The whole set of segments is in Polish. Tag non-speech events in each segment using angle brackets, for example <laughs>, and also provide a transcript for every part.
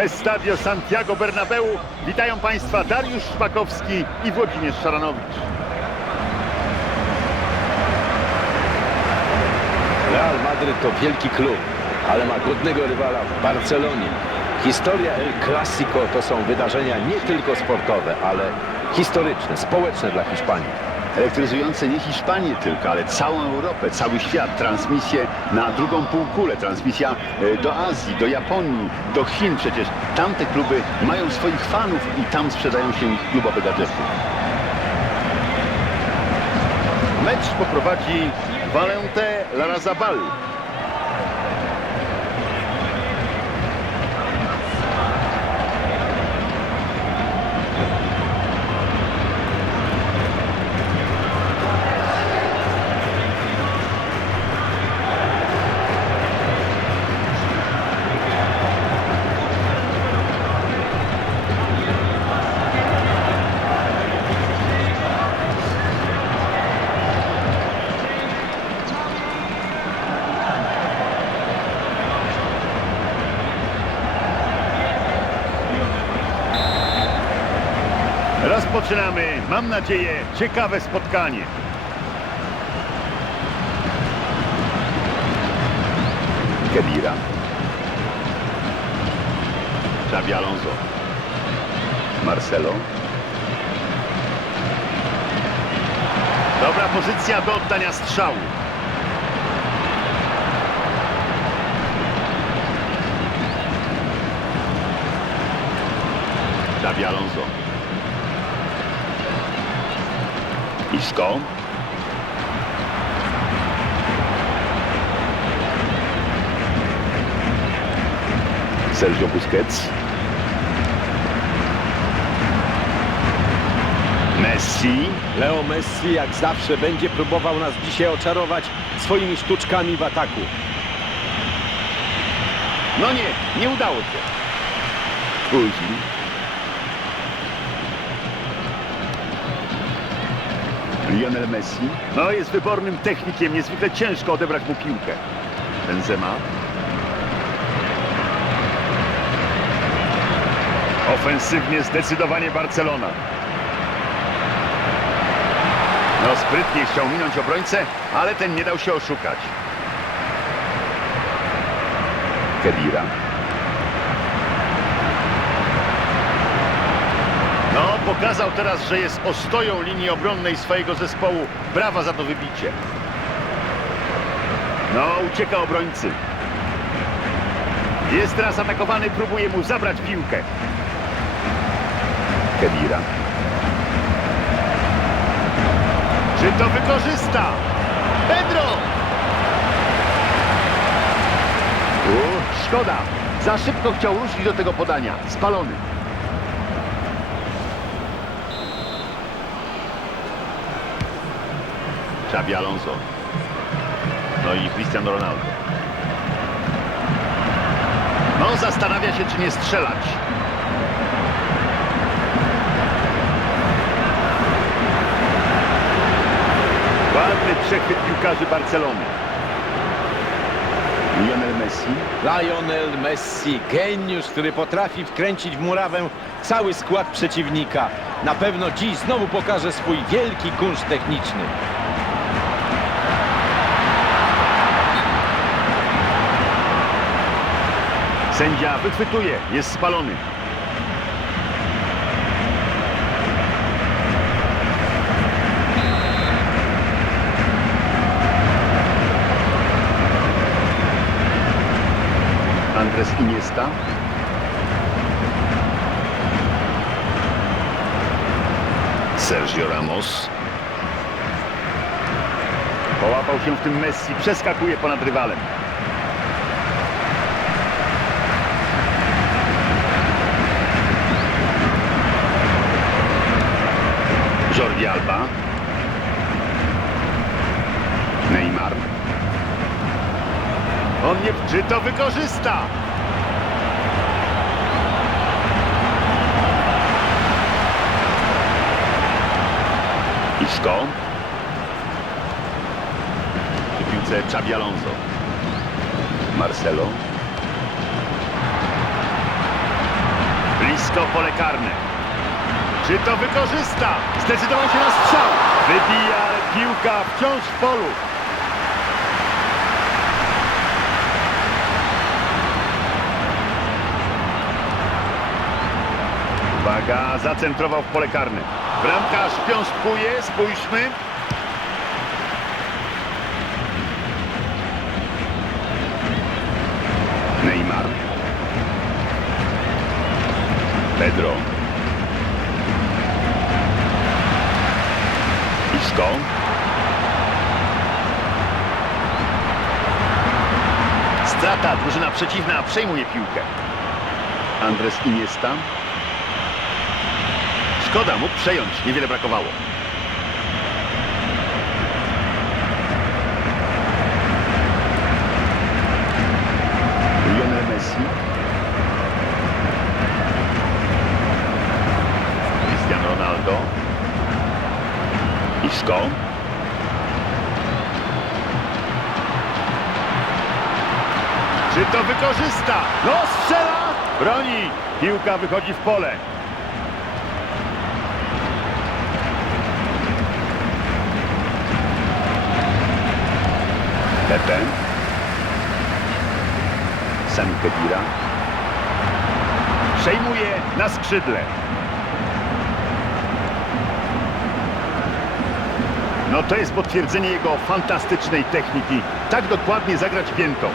Estadio Santiago Bernabeu. Witają Państwa Dariusz Szpakowski i Włodzimierz Szaranowicz. Real Madryt to wielki klub, ale ma godnego rywala w Barcelonie. Historia El Clasico to są wydarzenia nie tylko sportowe, ale historyczne, społeczne dla Hiszpanii. Elektryzujące nie Hiszpanię tylko, ale całą Europę, cały świat. Transmisje na drugą półkulę, transmisja e, do Azji, do Japonii, do Chin przecież. Tamte kluby mają swoich fanów i tam sprzedają się ich klubowe gadżety. Mecz poprowadzi Valente Larazabal. Rozpoczynamy, mam nadzieję, ciekawe spotkanie. Kedira. Xabi Alonso. Marcelo. Dobra pozycja do oddania strzału. Xabi Alonso. Isco. Sergio Busquets. Messi. Leo Messi jak zawsze będzie próbował nas dzisiaj oczarować swoimi sztuczkami w ataku. No nie, nie udało się. Później. Lionel Messi. No jest wybornym technikiem, niezwykle ciężko odebrać mu piłkę. Benzema. Ofensywnie zdecydowanie Barcelona. No sprytnie chciał minąć obrońcę, ale ten nie dał się oszukać. Kedira. No, pokazał teraz, że jest ostoją linii obronnej swojego zespołu. Brawa za to wybicie. No, ucieka obrońcy. Jest teraz atakowany, próbuje mu zabrać piłkę. Kedira. Czy to wykorzysta? Pedro! U, szkoda. Za szybko chciał ruszyć do tego podania. Spalony. Xabi Alonso. No i Cristiano Ronaldo. No, zastanawia się, czy nie strzelać. Ładny przechwyt piłkarzy Barcelony. Lionel Messi. Lionel Messi, geniusz, który potrafi wkręcić w murawę cały skład przeciwnika. Na pewno dziś znowu pokaże swój wielki kunszt techniczny. Sędzia wychwytuje, jest spalony. Andres Iniesta. Sergio Ramos. Połapał się w tym Messi, przeskakuje ponad rywalem. Jordi Alba. Neymar. On nie... Czy to wykorzysta? Isco. Przy piłce Xabi Alonso. Marcelo. Blisko pole karne. Czy to wykorzysta? Zdecydował się na strzał. Wybija, piłka wciąż w polu. Uwaga, zacentrował w pole karne. Bramkarz piąstkuje, spójrzmy. Neymar. Pedro. Isco. Strata, drużyna przeciwna przejmuje piłkę. Andres Iniesta. Szkoda, mógł przejąć, niewiele brakowało. Lionel Messi. Cristiano Ronaldo. Isco. Czy to wykorzysta? No strzela! Broni! Piłka wychodzi w pole. Pepe. Sami Kedira. Przejmuje na skrzydle. No to jest potwierdzenie jego fantastycznej techniki. Tak dokładnie zagrać piętą.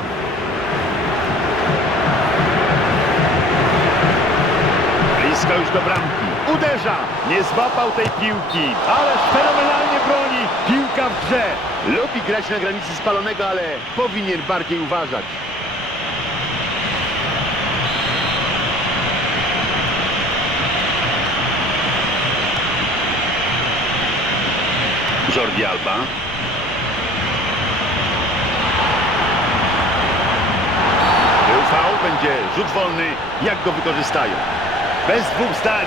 Blisko już do bramki. Uderza. Nie złapał tej piłki. Ależ fenomenalnie broni. Piłka w grze. Lubi grać na granicy spalonego, ale powinien bardziej uważać. Jordi Alba. Był faul, będzie rzut wolny. Jak go wykorzystają? Bez dwóch zdań.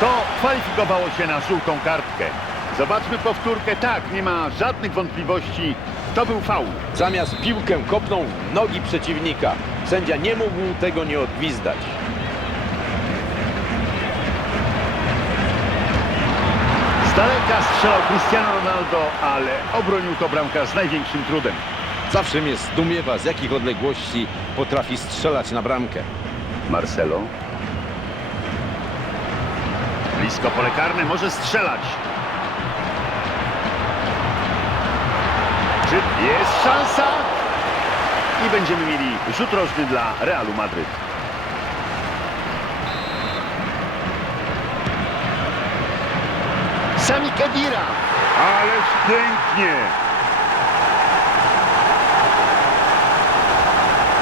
To kwalifikowało się na żółtą kartkę. Zobaczmy powtórkę. Tak, nie ma żadnych wątpliwości. To był faul. Zamiast piłkę kopnął w nogi przeciwnika. Sędzia nie mógł tego nie odgwizdać. Z daleka strzelał Cristiano Ronaldo, ale obronił to bramkarz z największym trudem. Zawsze mnie zdumiewa, z jakich odległości potrafi strzelać na bramkę. Marcelo. Blisko pole karne, może strzelać. Czy jest szansa? I będziemy mieli rzut rożny dla Realu Madryt. Sami Kedira. Ależ pięknie.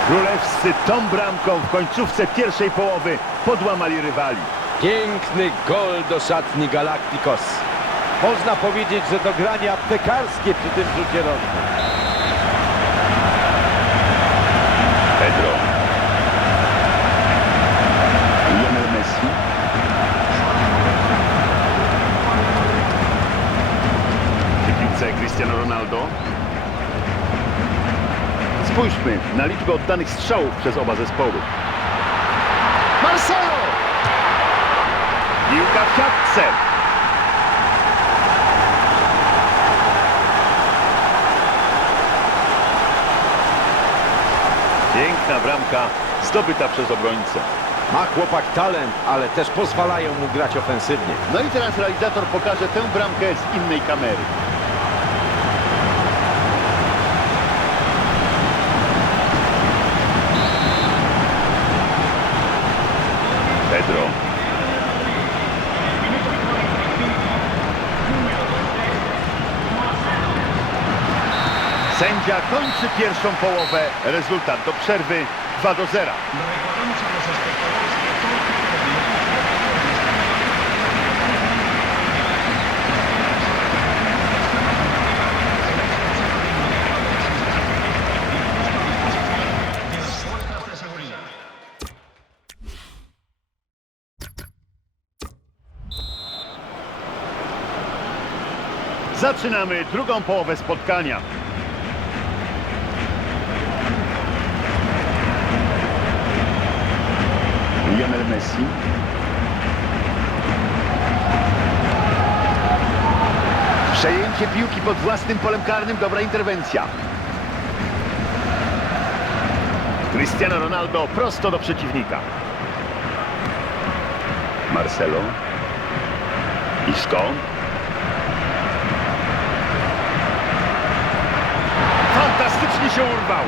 Królewscy tą bramką w końcówce pierwszej połowy podłamali rywali. Piękny gol do szatni Galacticos. Można powiedzieć, że to granie aptekarskie przy tym rzucie rożnym. Pedro. Lionel Messi. Przy piłce Cristiano Ronaldo. Spójrzmy na liczbę oddanych strzałów przez oba zespoły. Marcelo! Piłka w siatce. Piękna bramka zdobyta przez obrońcę. Ma chłopak talent, ale też pozwalają mu grać ofensywnie. No i teraz realizator pokaże tę bramkę z innej kamery. Sędzia kończy pierwszą połowę. Rezultat do przerwy 2 do 0. Recordamos a los espectadores que todo tipo de videojuegos de las fuerzas de seguridad. Zaczynamy drugą połowę spotkania. Lionel Messi. Przejęcie piłki pod własnym polem karnym, dobra interwencja. Cristiano Ronaldo prosto do przeciwnika. Marcelo. Isco. Fantastycznie się urwał.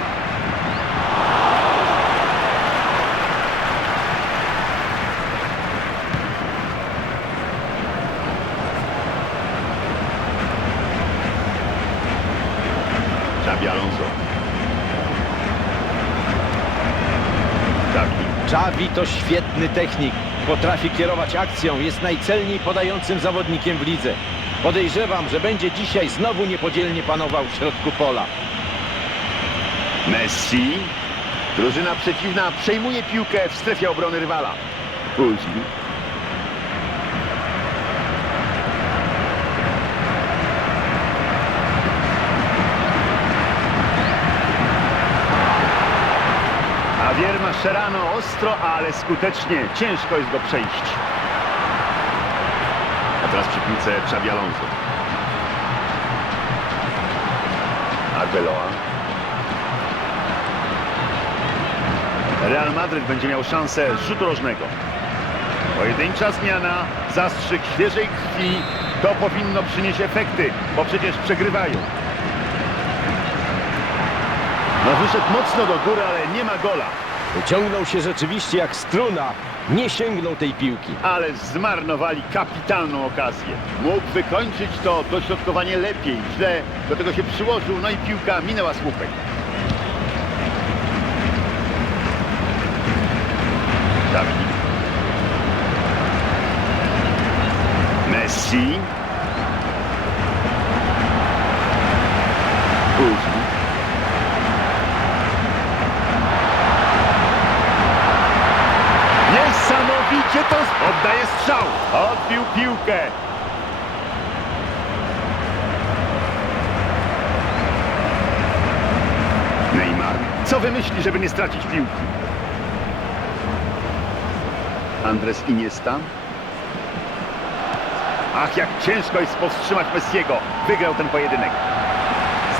Xabi Alonso. Xabi. Xavi to świetny technik. Potrafi kierować akcją, jest najcelniej podającym zawodnikiem w lidze. Podejrzewam, że będzie dzisiaj znowu niepodzielnie panował w środku pola. Messi. Drużyna przeciwna przejmuje piłkę w strefie obrony rywala. Później. Mascherano ostro, ale skutecznie. Ciężko jest go przejść. A teraz przy piłce Xabi Alonso. Arbeloa. Real Madryt będzie miał szansę rzutu rożnego. Pojedyncza zmiana, zastrzyk świeżej krwi. To powinno przynieść efekty, bo przecież przegrywają. No wyszedł mocno do góry, ale nie ma gola. Ciągnął się rzeczywiście jak struna. Nie sięgnął tej piłki. Ale zmarnowali kapitalną okazję. Mógł wykończyć to dośrodkowanie lepiej. Źle do tego się przyłożył, no i piłka minęła słupek. Dawid. Messi. Później. Niesamowicie to oddaje strzał. Odbił piłkę. Neymar. Co wymyśli, żeby nie stracić piłki? Andres Iniesta. Ach, jak ciężko jest powstrzymać Messiego. Wygrał ten pojedynek.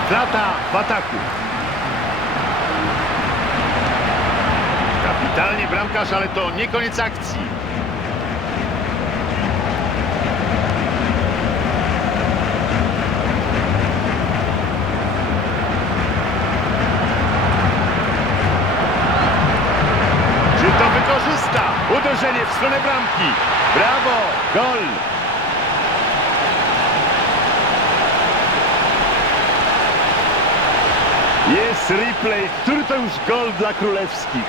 Strata w ataku. Kapitalnie bramkarz, ale to nie koniec akcji. Czy to wykorzysta? Uderzenie w stronę bramki. Brawo! Gol! Jest replay. Który to już gol dla królewskich?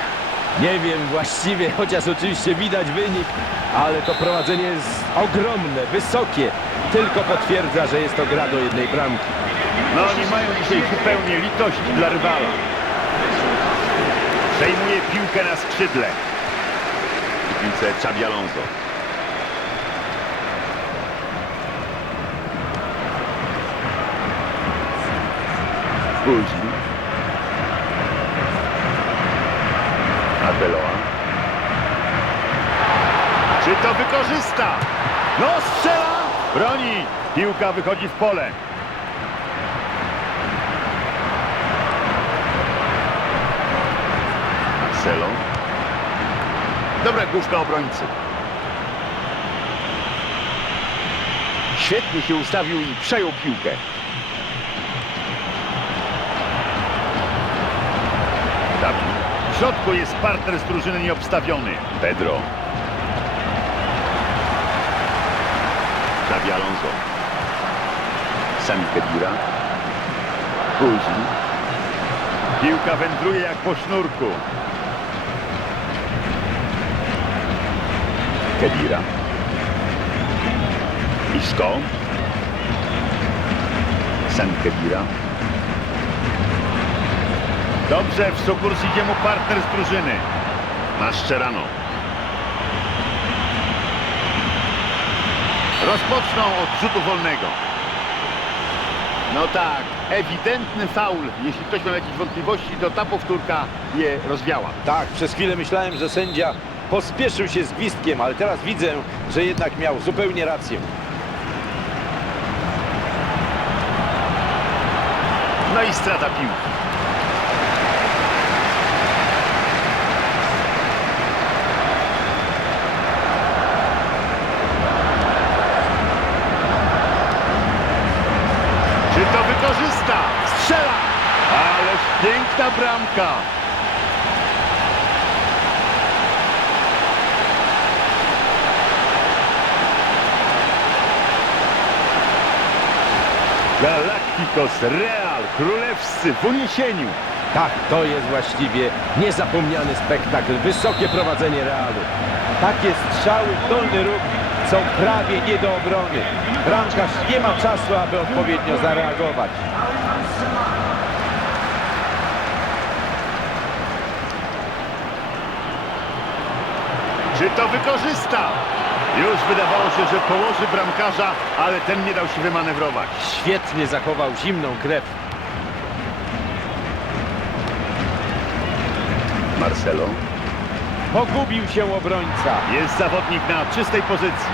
Nie wiem właściwie, <laughs> chociaż oczywiście widać wynik, ale to prowadzenie jest ogromne, wysokie. Tylko potwierdza, że jest to gra do jednej bramki. No oni mają dzisiaj zupełnie litości dla rywala. Przejmuje piłkę na skrzydle. Piłce Xabi Alonso. Później. Arbeloa. Czy to wykorzysta? No strzela! Broni! Piłka wychodzi w pole. Marcelo. Dobra główka obrońcy. Świetnie się ustawił i przejął piłkę. Dawid. W środku jest partner z drużyny nieobstawiony. Pedro. Xabi Alonso. Sami Kedira. Później. Piłka wędruje jak po sznurku. Kedira. Isco. Sen Kedira. Dobrze, w sukurs idzie mu partner z drużyny. Mascherano. Rozpoczną od rzutu wolnego. No tak, ewidentny faul. Jeśli ktoś miał jakieś wątpliwości, to ta powtórka je rozwiała. Tak, przez chwilę myślałem, że sędzia pospieszył się z gwizdkiem, ale teraz widzę, że jednak miał zupełnie rację. No i strata piłki. Czy to wykorzysta? Strzela! Ależ piękna bramka! Galacticos Real, królewscy w uniesieniu. Tak, to jest właściwie niezapomniany spektakl, wysokie prowadzenie Realu. Takie strzały w dolny róg są prawie nie do obrony. Bramkarz nie ma czasu, aby odpowiednio zareagować. Czy to wykorzysta? Już wydawało się, że położy bramkarza, ale ten nie dał się wymanewrować. Świetnie zachował zimną krew. Marcelo. Pogubił się obrońca. Jest zawodnik na czystej pozycji.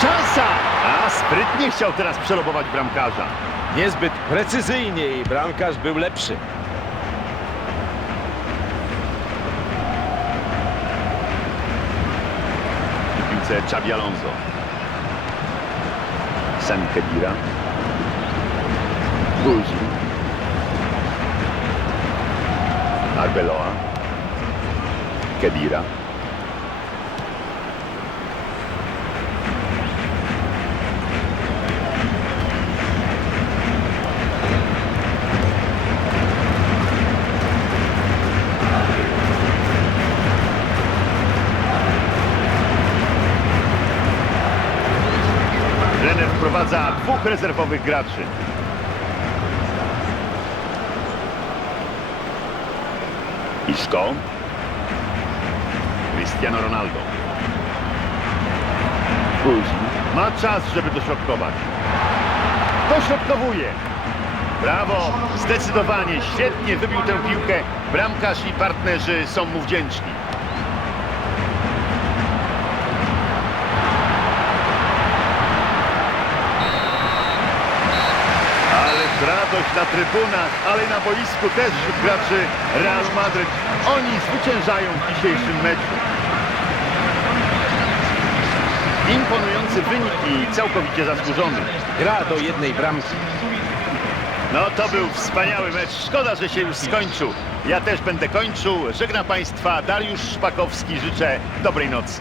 Szansa! A sprytnie chciał teraz przelobować bramkarza. Niezbyt precyzyjnie i bramkarz był lepszy. W piłce Xabi Alonso. Sam Kedira. Guzi. Arbeloa. Kedira. Wprowadza dwóch rezerwowych graczy. Isco. Cristiano Ronaldo. Ma czas, żeby dośrodkować. Dośrodkowuje. Brawo, zdecydowanie, świetnie wybił tę piłkę. Bramkarz i partnerzy są mu wdzięczni. Ale radość na trybunach, ale na boisku też wśród graczy Real Madryt. Oni zwyciężają w dzisiejszym meczu. Imponujący wynik i całkowicie zasłużony. Gra do jednej bramki. No to był wspaniały mecz. Szkoda, że się już skończył. Ja też będę kończył. Żegnam Państwa Dariusz Szpakowski. Życzę dobrej nocy.